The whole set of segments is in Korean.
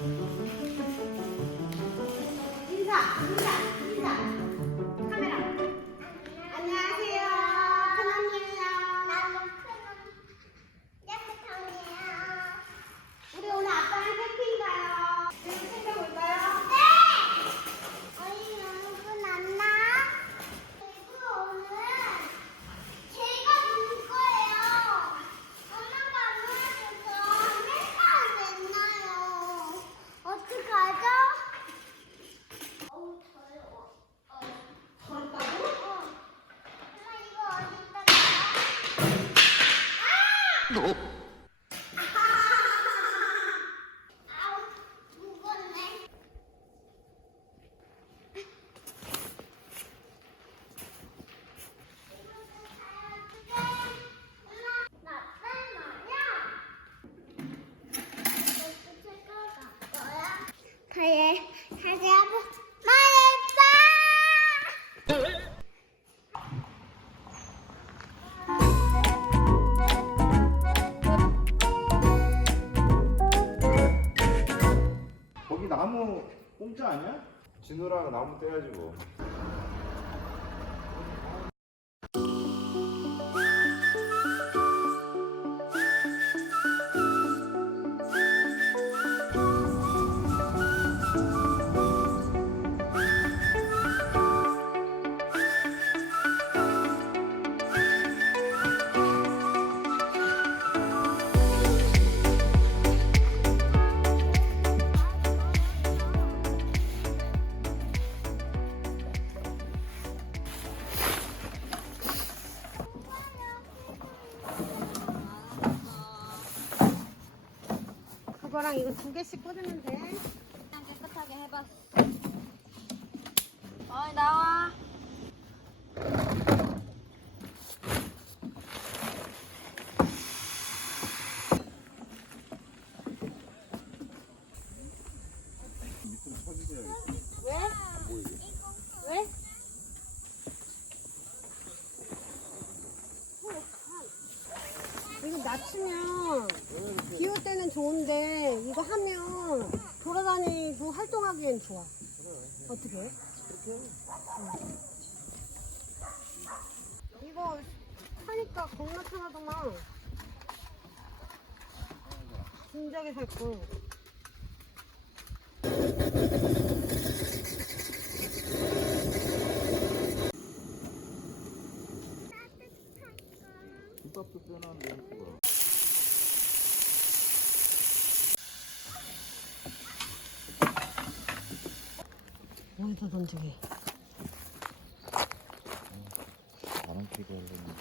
인사, 인사, 인사. 카메라. 안녕하세요. 큰언니예요. 나도 큰 깨끗하네요. 우리 오늘 아빠랑 캠핑 가요. 여기 챙겨볼까요? 네! 어이, 여러분 안나? 그리고 오늘 제가 놀 거예요. 엄마가 안 놀아줘서 맨날 맨나요. 어떡하죠? 어우, 더러워. 더럽다고? 엄마 이거 어디다가? 아우, 무겁네. 다예 다시 한번 말해봐. 거기 나무 공짜 아니야? 진우랑 나무 떼야지 뭐. 그거랑 이거 2개씩 꽂으면 돼. 그냥 깨끗하게 해봤어. 어이 나와. 밑으로 쳐주셔야겠다. 왜? 보이게. 왜? 이거 낮추면 비 올 때는 좋은데 이거 하면 돌아다니고 활동하기엔 좋아. 어떻게 해? 이거 사니까 겁나 편하더만. 진작에 살 거. 김밥도 빼놨는데 그거. 어디다 던지게? 바람 피고 하려면.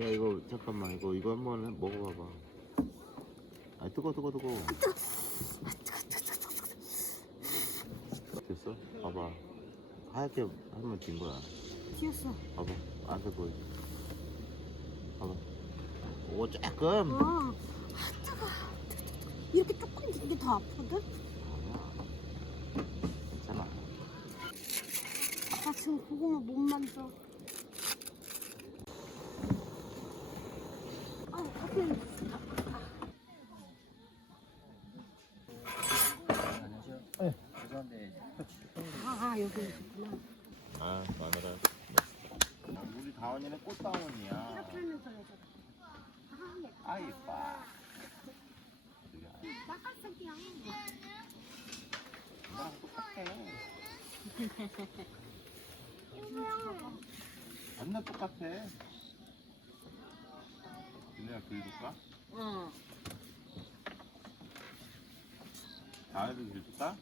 야 이거 잠깐만 이거 한번 먹어봐봐. 아 뜨거. 됐어? 봐봐. 하얗게 하면 된 거야. 튀었어. 봐봐. 안에 보여. 봐봐. 오 조금. 아, 뜨거. 이렇게 조금 이게 더 아프거든? 괜찮아. 아빠 지금 고구마 못 만져. 아, 하필. 네, 죄송한데 여기 있구나. 아 마누라. 우리 다원이는 꽃다원이야. 이렇게 하면 더 여자. 아 이뻐. 빨간색이야. 나랑 똑같아. 완전 똑같아. 윤혜야 그려줄까? 응. 다음에도 그려줄까?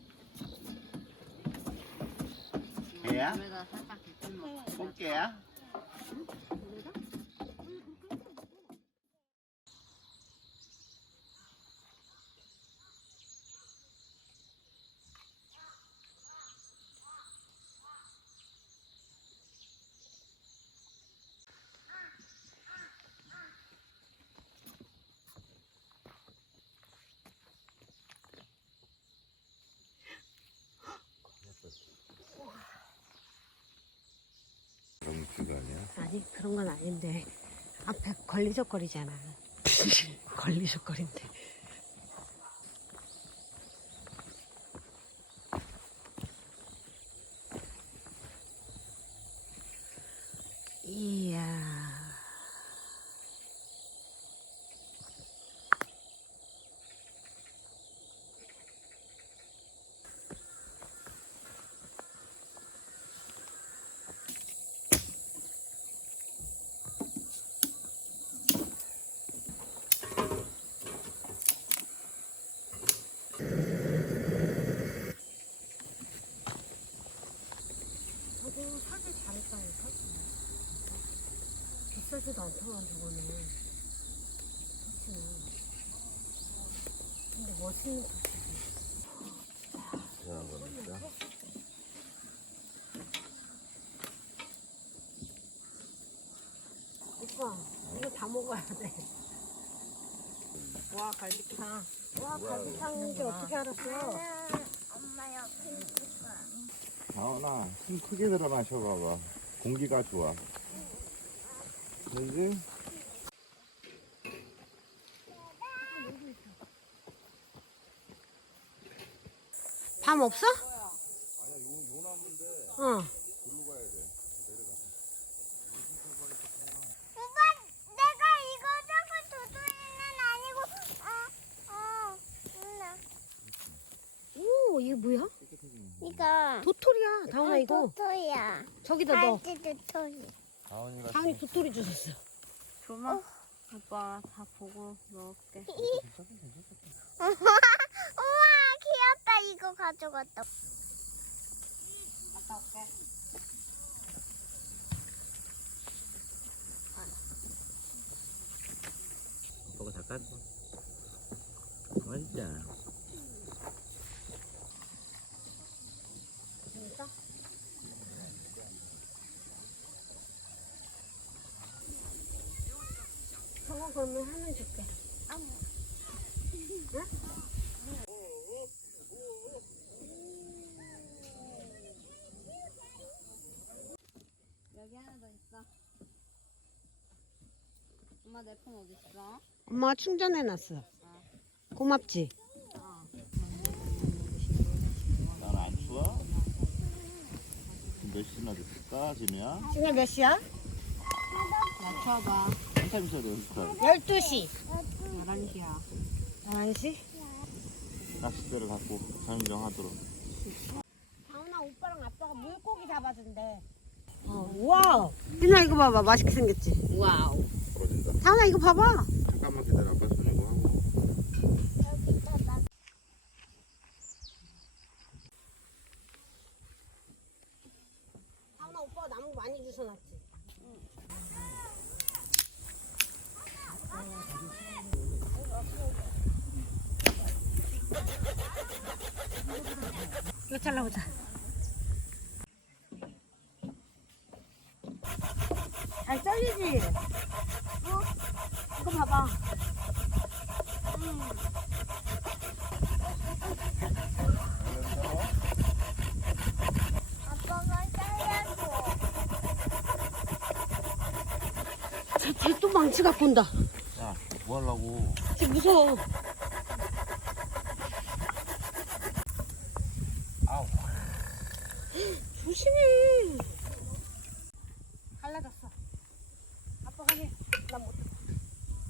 개야? 여기다 살짝 이렇게 먹어. 꽃게야? 그 아니야? 아니 그런 건 아닌데 앞에 걸리적거리잖아. 걸리적거린데. 이야. 저도 사길 잘했다니까? 비싸지도 않더만 저거는. 터치는. 근데 멋있는 터치지. 이상한 거니까. 오빠 이거 다 먹어야 돼. 와 갈비탕. 와 갈비탕인지 어떻게 알았어? 엄마 옆에 있을 거야. 다원아, 숨 크게 들어 마셔봐봐. 공기가 좋아. 그지? 밤 없어? 아니야, 요 나무인데 어. 글로 가야 돼. 내려가서. 오빠, 내가 이거 저거 도둑이는 아니고, 누나. 오 이게 뭐야? 이거 도토리야. 다운아 이거. 도토리야. 저기다 넣어. 갈치 도토리. 다원이가 다운이 도토리 주셨어. 조마. 아빠 다 보고 먹을게. 우와, 귀엽다. 이거 가져갔다. 갔다 올게. 저거 잠깐. 맛있잖아. 진짜? 저거 그러면 하면 줄게. 여기 하나 더 있어. 엄마 내 폰 어디 있어? 엄마가 충전해놨어. 고맙지? 난 안 추워? 지금 몇 시나 됐을까, 지미야? 지금 몇 시야? 맞춰봐. 한참 있어야 돼, 연습할. 12시. 11시야. 11시? 낚싯대를 갖고 정정하도록. 다운아 오빠랑 아빠가 물고기 잡아준대. 와우. 민아 이거 봐봐. 맛있게 생겼지? 와우. 벌어진다. 다운아 이거 봐봐. 잠깐만 기다려, 아빠 손 이거 하고. 다운아 오빠가 나무 많이 주워놨지? 이거 잘라보자. 잘 잘리지? 이거 봐봐. 아빠가 잘라줘. 쟤 또 망치 갖고 온다. 야, 뭐 하려고? 쟤 무서워. 아우. 조심해. 갈라졌어. 아빠가 해. 나 못.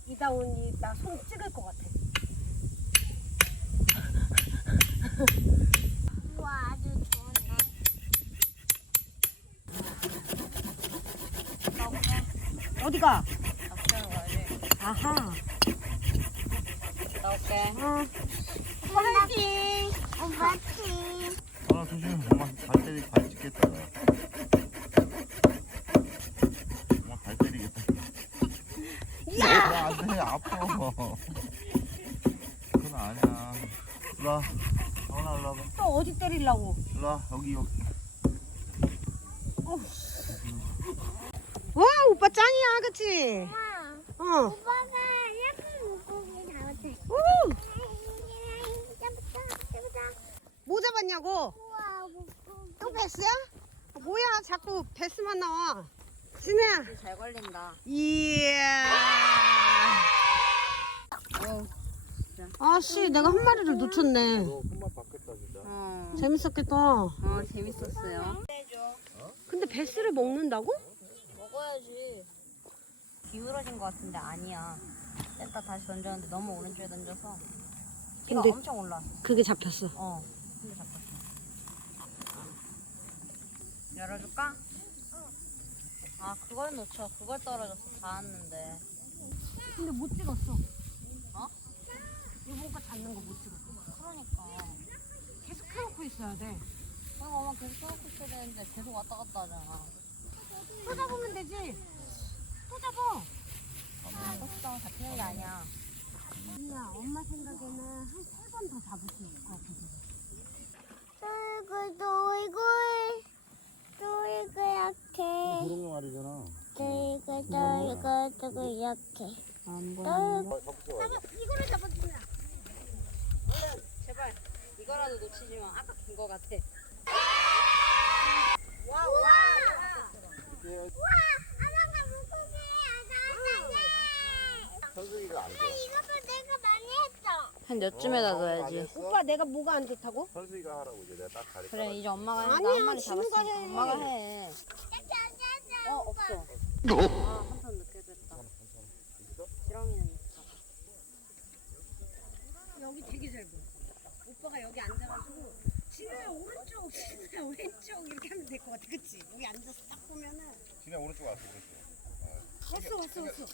이다운이 나 손 찍을 것 같아. 우와, 아주 좋네. 어디가? 낚시하러 가야 돼. 아하. 갔다 올게. 화이팅. 오빠 티. 아, 조심. 엄마 발 찍겠다. 엄마 발 때리겠다. 야! 안 돼, 아파. 그건 아니야. 일로 와. 다원아, 일로 와봐. 또 어디 때리려고? 일로 와, 여기. 와 오빠 짱이야 그치? 엄마, 어. 오빠가 예쁜 물고기 잡았대. 오! 잡았다. 뭐 잡았냐고? 우와, 물고기. 또 베스야? 뭐야 자꾸 베스만 나와. 진우야. 잘 걸린다. 이야. 어. 아씨, 내가 한 마리를 놓쳤네. 너 손맛 바뀌었다 진짜. 재밌었겠다. 재밌었어요. 근데 베스를 먹는다고? 먹어야지. 기울어진 것 같은데 아니야. 뺐다 다시 던졌는데 너무 오른쪽에 던져서 키가 근데- 엄청 올라왔어. 그게 잡혔어. 근데 잡혔어. 열어줄까? 아 그걸 놓쳐. 그걸 떨어졌어. 닿았는데. 근데 못 찍었어. 어? 이번까 잡는 거 못 찍었어. 그러니까. 계속 켜놓고 있어야 돼. 그럼 엄마 계속 써놓고 있어야 되는데 계속 왔다 갔다 하잖아. 또 잡으면 되지. 또 잡아. 버스장 잡히는 게 아니야. 아니야, 엄마 생각에는 한 3번 더 잡을 수 있을 것 같아. 이거 이렇게. 그런 거 말이잖아. 이거 이렇게. 안 이거를 잡아주냐? 제발 이거라도 놓치지 마. 아까 긴 거 같아. 아빠가 물고기야. 선수기가 안 돼. 이것도 내가 많이 했어. 한 몇쯤에다 넣어야지. 오빠 내가 뭐가 안 좋다고? 선수기가 하라고 이제 내가 딱 가르쳐. 그래 이제 엄마가 해. 아니야, 나한 마리 진우가 잡았으니까 해. 엄마가 해. 없어. 한편 늦게 됐다. 지렁이는 있어. 여기 되게 잘 보여. 오빠가 여기 앉아가지고 진우야 오른쪽, 진우야 왼쪽 이렇게 하면 될 것 같아. 그치? 여기 앉아서 딱 보면은 그냥 오른쪽 왔어 오른쪽. 왔어.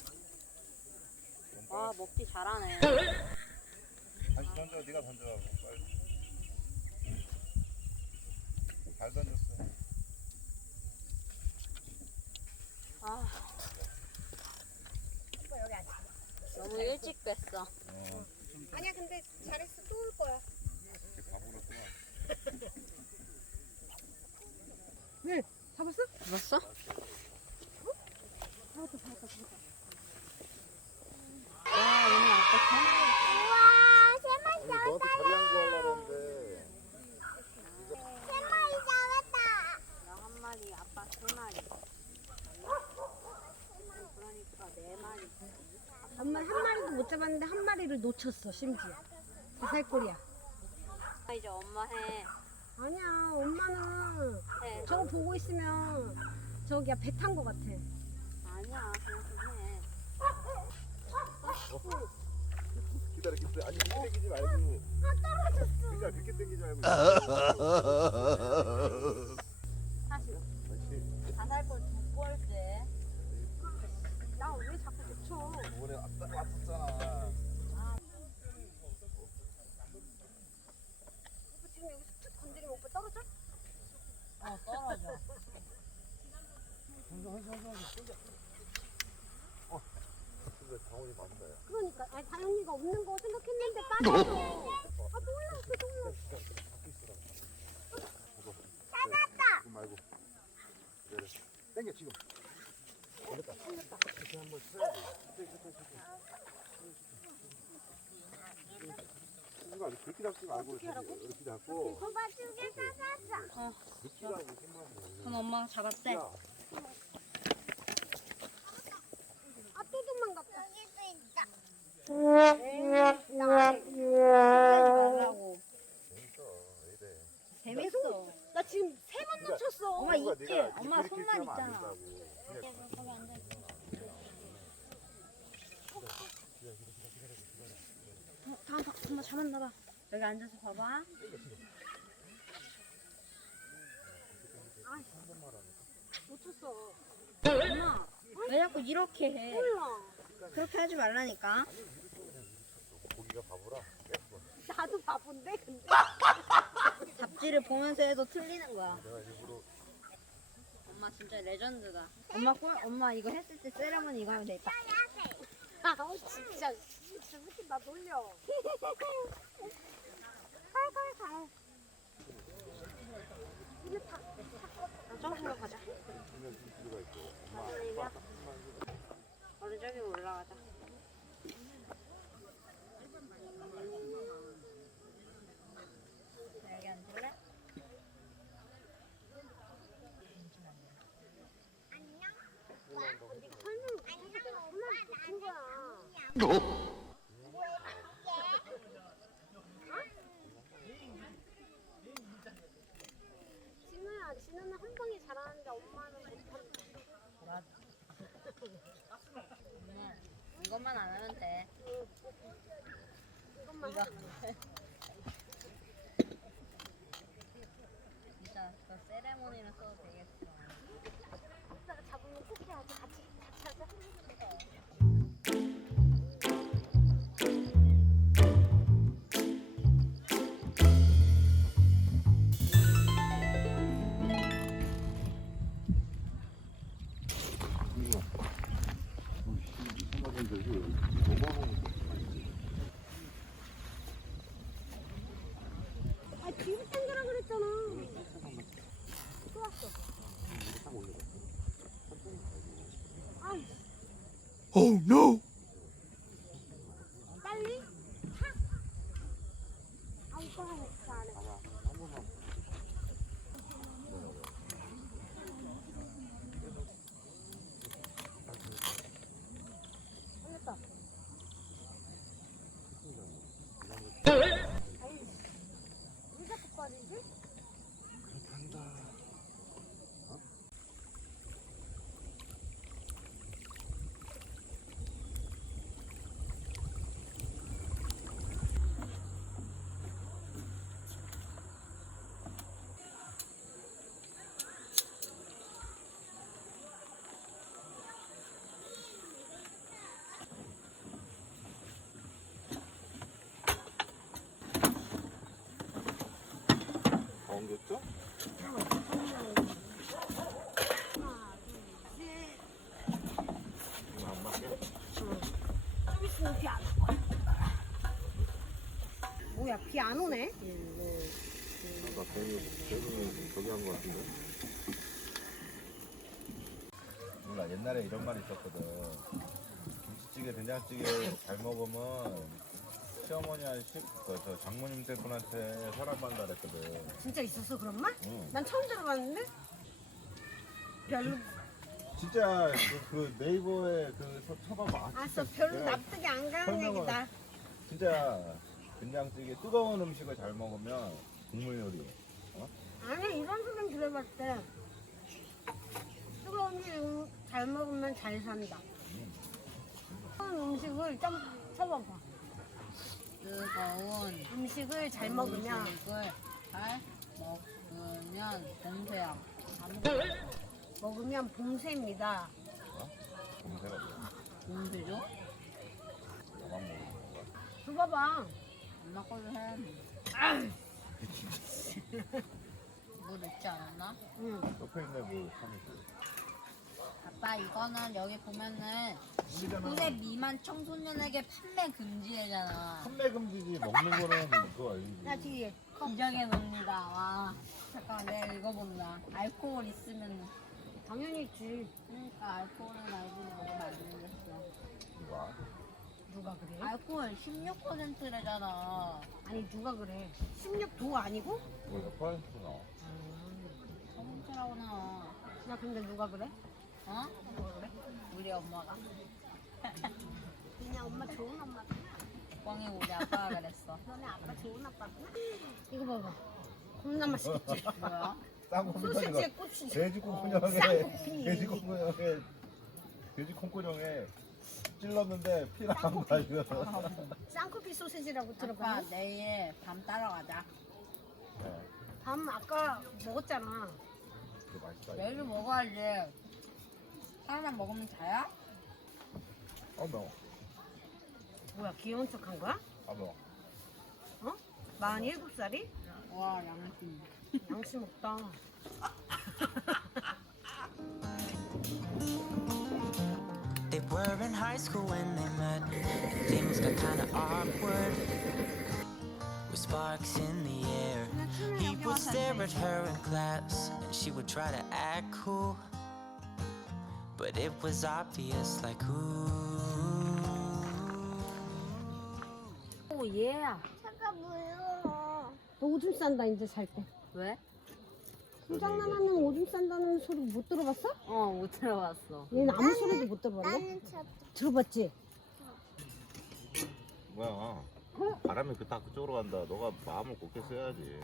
와 먹기 잘하네. 다시 던져. 네가 던져. 빨리. 잘 던졌어. 아 오빠 여기 앉아. 너무 일찍 뺐어. 아니야, 근데 잘했어. 또 올 거야. 바보로구나. 네, 잡았어? 잡았어? 와 오늘 아빠 우와, 세 마리 너한테 자리 양보하려고 했는데. 세 마리 잡았다. 나한 마리, 아빠 세 마리. 그러니까 네 마리. 엄마 한 마리도 못 잡았는데 한 마리를 놓쳤어, 심지어. 자살골이야. 이제 엄마 해. 아니야, 엄마는 해. 저거 보고 있으면 저기야 배 탄 거 같아. 아니야 그냥 좀 해. 기다려. 아니 그렇게 당기지 말고. 그러니까 그렇게 당기지 말고. 다시. 그렇지. 자살골 두 골째. 나 왜 자꾸 놓쳐? 저번에 왔었잖아. 오빠 지금 여기서 툭 건드리면 오빠 떨어져? 떨어져. 근데 당원이 맞다. 야. 그러니까 아니 다영이가 없는 거 생각했는데 빠졌어. 아 몰라, 또 몰라. 찾았다. 지금 말고. 기다려. 당겨 지금. 걸렸다. 이렇게 한번 쳐야 돼. 순간 그렇게 잡지 말고 이렇게 잡고 오빠 두개 잡았어. 이렇게 하고 손만. 그럼 엄마가 잡았대. 야, 아 또 도망갔다. 여기도 있다. 말라고. 재밌어. 왜 이래? 재밌어. 나 지금 3번 놓쳤어. 엄마 누가 있지? 내가 엄마 이렇게 손만 하면 안 있잖아. 된다고. 그냥 거기 앉아. 엄마 잡았나 봐. 여기 앉아서 봐봐. 놓쳤어. 엄마 왜 자꾸 이렇게 해? 몰라. 그렇게 하지 말라니까. 고기가 바보라. 나도 바본데 근데. 잡지를 보면서 해도 틀리는 거야. 내가 일부러 엄마 진짜 레전드다. 엄마 이거 했을 때 세레머니 이거 하면 되겠다. 아 진짜 저렇게 나 놀려. 칼칼칼. 이거 다. 저기로 가자. 분명 들어가 있고. 엄마. 우리 저기 올라가자. 여기 앉을래? 안녕. 진우야, 진우는 한 방에 잘하는데 엄마는 못한다. 이것만 안 하면 돼. 이것만 이거. 하면 돼. 진짜 그 세레모니를 써도 되겠어. 오빠가 잡으면 포기하고 같이 하자. 아, 뒤로 당겨라 그랬잖아. 또 왔어. Oh no! 빨리 타. 아, 이거 하네. 저 안에. 걸렸다. 아이, 왜 자꾸 빠지지? 엉겼죠? 이거 안 맞게? 좀 있으면 비 안 올 거야. 뭐야, 비 안 오네? 아까 대gun이 저기 한 거 같은데? 몰라, 옛날에 이런 말이 있었거든. 김치찌개, 된장찌개 잘 먹으면 시어머니한테, 저 장모님 댁분한테 사랑받는다 그랬거든. 진짜 있었어, 그런 말? 응. 난 처음 들어봤는데? 별로, 진짜 그 네이버에 쳐봐봐. 알았어, 별로 내가 납득이 안 가는 설명을- 얘기다. 진짜 된장찌개 뜨거운 음식을 잘 먹으면 국물 요리. 아니, 이런 소리 들어봤을 때 뜨거운 음식 잘 먹으면 잘 산다. 뜨거운 음식을 좀 쳐봐봐. 뜨거운 음식을 잘 먹으면 음식을 잘 먹으면 봉쇄야. 먹으면 봉쇄입니다. 검색어 뭐야? 봉쇄죠? 나만 먹는 건가? 줘봐봐. 엄마 걸로 해. 뭐 넣지 않았나? 응. 옆에 있네 뭐 참이슬. 아빠 이거는 여기 보면은 19세 미만 청소년에게 판매 금지되잖아. 판매 금지지 먹는 거는 그거 아니지. 나 뒤에. 기정해 놉니다. 와 잠깐 내가 읽어본다. 알코올 있으면 당연히 있지. 그러니까 알코올은 아이들이 먹으면 안 되겠어. 누가? 누가 그래? 알코올 16%래잖아. 아니, 누가 그래? 16도 아니고? 거기서 퍼센트 나와. 성체라고 나와. 나 근데 누가 그래? 어? 누가 그래? 우리 엄마가. 그냥 엄마 좋은 엄마구나. 꽝이 우리 아빠가 그랬어. 너네 아빠 좋은 아빠구나. 이거 봐봐. 겁나 맛있겠지? 뭐야? 쌍꺼풀 소시지에 터지고 고추. 돼지 콩고령에 쌍꺼풀이. 돼지 콩고령에 찔렀는데 피 나온 거야 이거. 쌍코피 소시지라고 아빠 들어봐. 내일 밤 따러 가자. 밤 아까 먹었잖아. 그게 맛있다. 이거. 내일도 먹어야지. 하나만 먹으면 자야? 매워. 뭐야, 귀여운 척 한 거야? 매워. 어? 47살이? 와 양심. 양심 없다. They were in high school when they met. Things got kinda awkward. With sparks in the air. He would stare at her in class, and she would try to act cool. But it was obvious, like, ooh. 오, 얘야. 잠깐 무서워. 너 오줌 싼다, 이제 잘 때. 왜? 손장난하는 오줌 싼다는 소리 못 들어봤어? 못 들어봤어. 얘는 아무 소리도 못 들어봤네? 나는 저 들어봤지? 뭐야? 바람이 딱 그쪽으로 간다. 너가 마음을 곱게 써야지.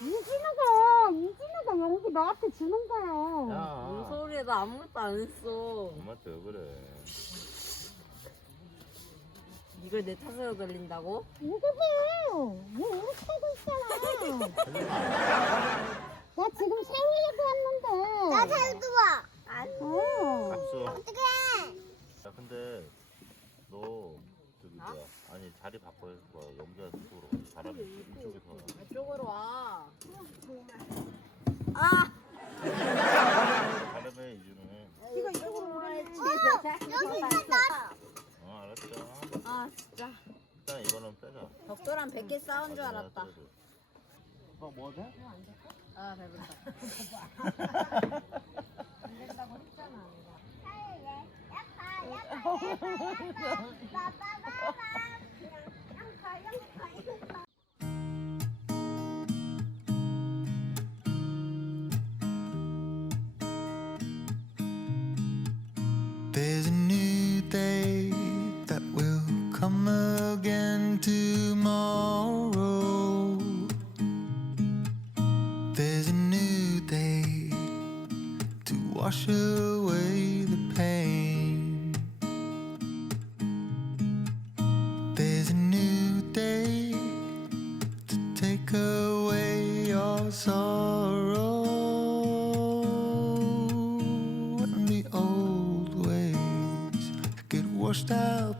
이진우가 연기 나한테 주는 거야. 뭔 야, 소리야? 나 아무것도 안 했어. 엄마한테 왜 그래? 이걸 내 탓으로 돌린다고? 이게 뭐 이렇게 하고 있잖아. 나 지금 새우 얘기했는데. 나 살도 와. 갔어. 어떡해. 야, 근데 너 저기 뭐야? 아니 자리 바꿔 봐. 영자 쪽으로 바람이 이쪽에서. 이쪽으로 와. 바람에 이주는. 네가 이쪽으로 오라했지. 여기 있다. 알았어. 아 진짜. 일단 이거는 빼자. 덕도랑 100개 싸운 줄 알았다. 뭐 돼? 아 배부르다. There's a new day that will come again tomorrow. There's a new day to wash away the pain. There's a new day to take away your sorrow. And the old ways get washed out